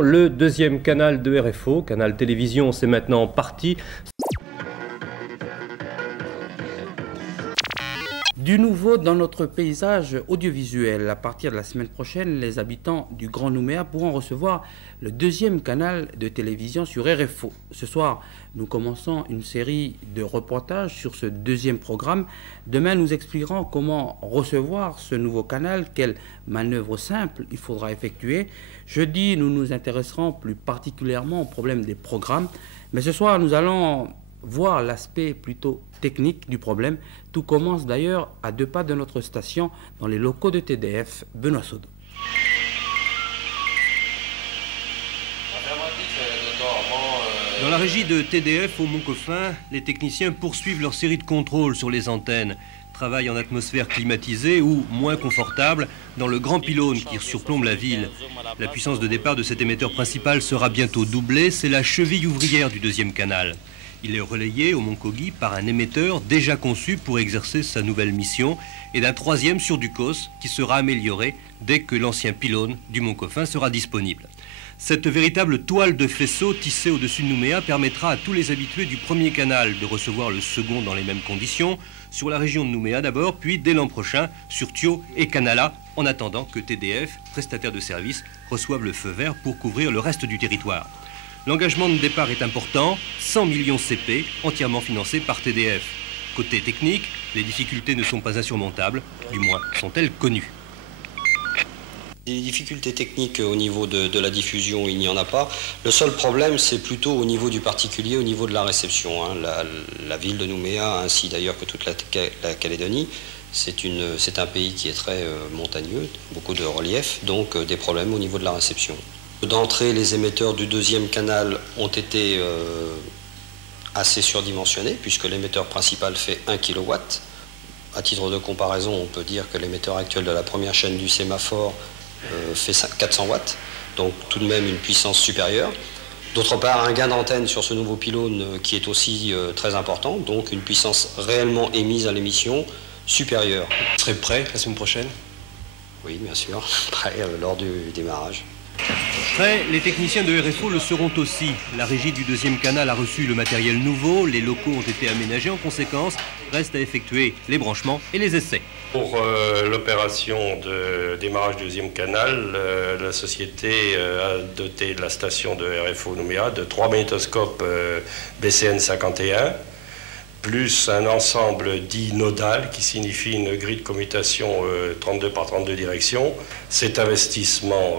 Le deuxième canal de RFO, Canal Télévision, c'est maintenant parti. Du nouveau dans notre paysage audiovisuel. À partir de la semaine prochaine, les habitants du Grand Nouméa pourront recevoir le deuxième canal de télévision sur RFO. Ce soir, nous commençons une série de reportages sur ce deuxième programme. Demain, nous expliquerons comment recevoir ce nouveau canal, quelle manœuvre simple il faudra effectuer. Jeudi, nous nous intéresserons plus particulièrement au problème des programmes. Mais ce soir, nous allons voir l'aspect plutôt technique du problème. Tout commence d'ailleurs à 2 pas de notre station, dans les locaux de TDF. Benoît Sodo. Dans la régie de TDF au Mont-Coffin, les techniciens poursuivent leur série de contrôles sur les antennes, travaillent en atmosphère climatisée ou moins confortable dans le grand pylône qui surplombe la ville. La puissance de départ de cet émetteur principal sera bientôt doublée, c'est la cheville ouvrière du deuxième canal. Il est relayé au Mont Kogi par un émetteur déjà conçu pour exercer sa nouvelle mission et d'un troisième sur Ducos qui sera amélioré dès que l'ancien pylône du Mont Coffin sera disponible. Cette véritable toile de faisceau tissée au-dessus de Nouméa permettra à tous les habitués du premier canal de recevoir le second dans les mêmes conditions, sur la région de Nouméa d'abord, puis dès l'an prochain sur Thio et Canala, en attendant que TDF, prestataire de service, reçoive le feu vert pour couvrir le reste du territoire. L'engagement de départ est important, 100 millions CP, entièrement financés par TDF. Côté technique, les difficultés ne sont pas insurmontables, du moins sont-elles connues. Des difficultés techniques au niveau de la diffusion, il n'y en a pas. Le seul problème, c'est plutôt au niveau du particulier, au niveau de la réception. La ville de Nouméa, ainsi d'ailleurs que toute la Calédonie, c'est un pays qui est très montagneux, beaucoup de relief, donc des problèmes au niveau de la réception. D'entrée, les émetteurs du deuxième canal ont été assez surdimensionnés, puisque l'émetteur principal fait 1 kW. À titre de comparaison, on peut dire que l'émetteur actuel de la première chaîne du sémaphore fait 400 watts, donc tout de même une puissance supérieure. D'autre part, un gain d'antenne sur ce nouveau pylône qui est aussi très important, donc une puissance réellement émise à l'émission supérieure. Vous serez prêt la semaine prochaine? Oui, bien sûr, prêt lors du démarrage. Prêts, les techniciens de RFO le seront aussi. La régie du deuxième canal a reçu le matériel nouveau, les locaux ont été aménagés en conséquence. Reste à effectuer les branchements et les essais. Pour l'opération de démarrage du deuxième canal, la société a doté la station de RFO Nouméa de 3 magnétoscopes BCN 51, plus un ensemble dit nodal, qui signifie une grille de commutation 32 par 32 directions. Cet investissement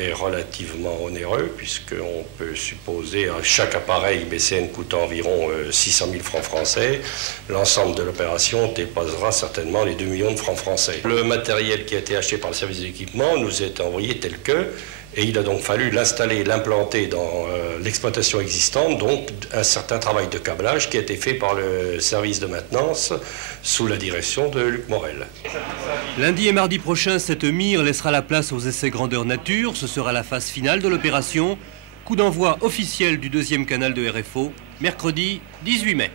est relativement onéreux, puisqu'on peut supposer chaque appareil BCN coûtant environ 600 000 francs français. L'ensemble de l'opération dépassera certainement les 2 millions de francs français. Le matériel qui a été acheté par le service d'équipement nous est envoyé tel que, et il a donc fallu l'installer, l'implanter dans l'exploitation existante, donc un certain travail de câblage qui a été fait par le service de maintenance sous la direction de Luc Morel. Lundi et mardi prochain, cette mire laissera la place aux essais grandeur nature. Ce sera la phase finale de l'opération. Coup d'envoi officiel du deuxième canal de RFO, mercredi 18 mai.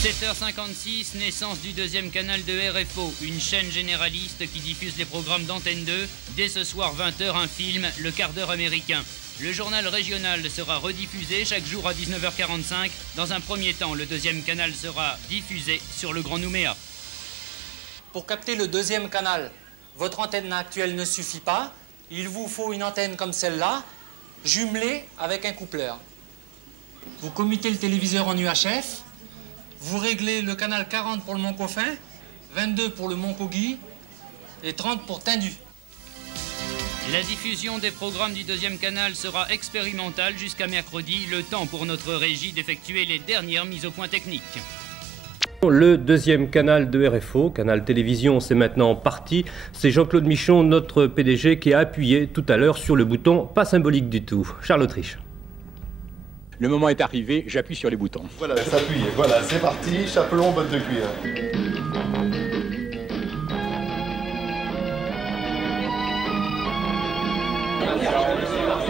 17h56, naissance du deuxième canal de RFO, une chaîne généraliste qui diffuse les programmes d'Antenne 2. Dès ce soir 20h, un film, Le quart d'heure américain. Le journal régional sera rediffusé chaque jour à 19h45. Dans un premier temps, le deuxième canal sera diffusé sur le Grand Nouméa. Pour capter le deuxième canal, votre antenne actuelle ne suffit pas. Il vous faut une antenne comme celle-là, jumelée avec un coupleur. Vous commutez le téléviseur en UHF. Vous réglez le canal 40 pour le Mont Coffin, 22 pour le Mont Kogi et 30 pour Tindu. La diffusion des programmes du deuxième canal sera expérimentale jusqu'à mercredi, le temps pour notre régie d'effectuer les dernières mises au point techniques. Le deuxième canal de RFO, Canal Télévision, c'est maintenant parti. C'est Jean-Claude Michon, notre PDG, qui a appuyé tout à l'heure sur le bouton pas symbolique du tout. Charles Autriche. Le moment est arrivé, j'appuie sur les boutons. Voilà, s'appuie. Voilà, c'est parti. Chapelon, botte de cuir.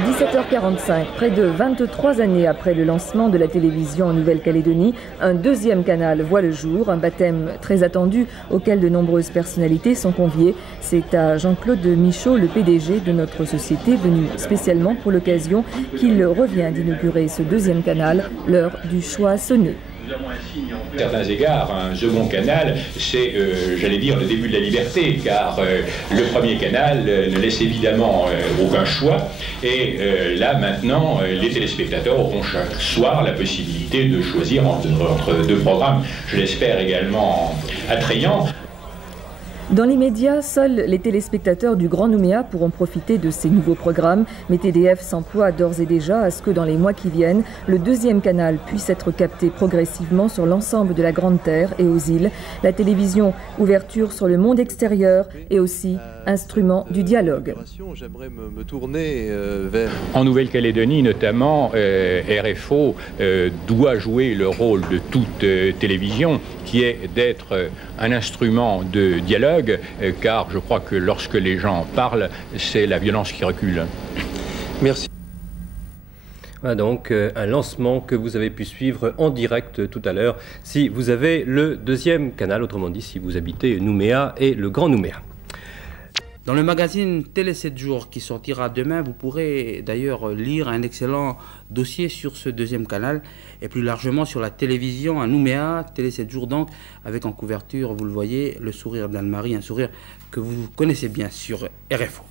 17h45, près de 23 années après le lancement de la télévision en Nouvelle-Calédonie, un deuxième canal voit le jour, un baptême très attendu auquel de nombreuses personnalités sont conviées. C'est à Jean-Claude Michaud, le PDG de notre société, venu spécialement pour l'occasion, qu'il revient d'inaugurer ce deuxième canal. L'heure du choix a sonné. À certains égards, un second canal, c'est, j'allais dire, le début de la liberté, car le premier canal ne laisse évidemment aucun choix. Et là, maintenant, les téléspectateurs auront chaque soir la possibilité de choisir entre deux programmes, je l'espère également attrayants. Dans l'immédiat, seuls les téléspectateurs du Grand Nouméa pourront profiter de ces nouveaux programmes, mais TDF s'emploie d'ores et déjà à ce que dans les mois qui viennent, le deuxième canal puisse être capté progressivement sur l'ensemble de la Grande Terre et aux îles. La télévision, ouverture sur le monde extérieur et aussi instrument du dialogue. J'aimerais me tourner vers... En Nouvelle-Calédonie notamment, RFO doit jouer le rôle de toute télévision, qui est d'être un instrument de dialogue, car je crois que lorsque les gens parlent, c'est la violence qui recule. Merci. Voilà donc un lancement que vous avez pu suivre en direct tout à l'heure, si vous avez le deuxième canal, autrement dit si vous habitez Nouméa et le Grand Nouméa. Dans le magazine Télé 7 jours qui sortira demain, vous pourrez d'ailleurs lire un excellent dossier sur ce deuxième canal et plus largement sur la télévision à Nouméa, Télé 7 jours donc, avec en couverture, vous le voyez, le sourire d'Anne-Marie, un sourire que vous connaissez bien sur RFO.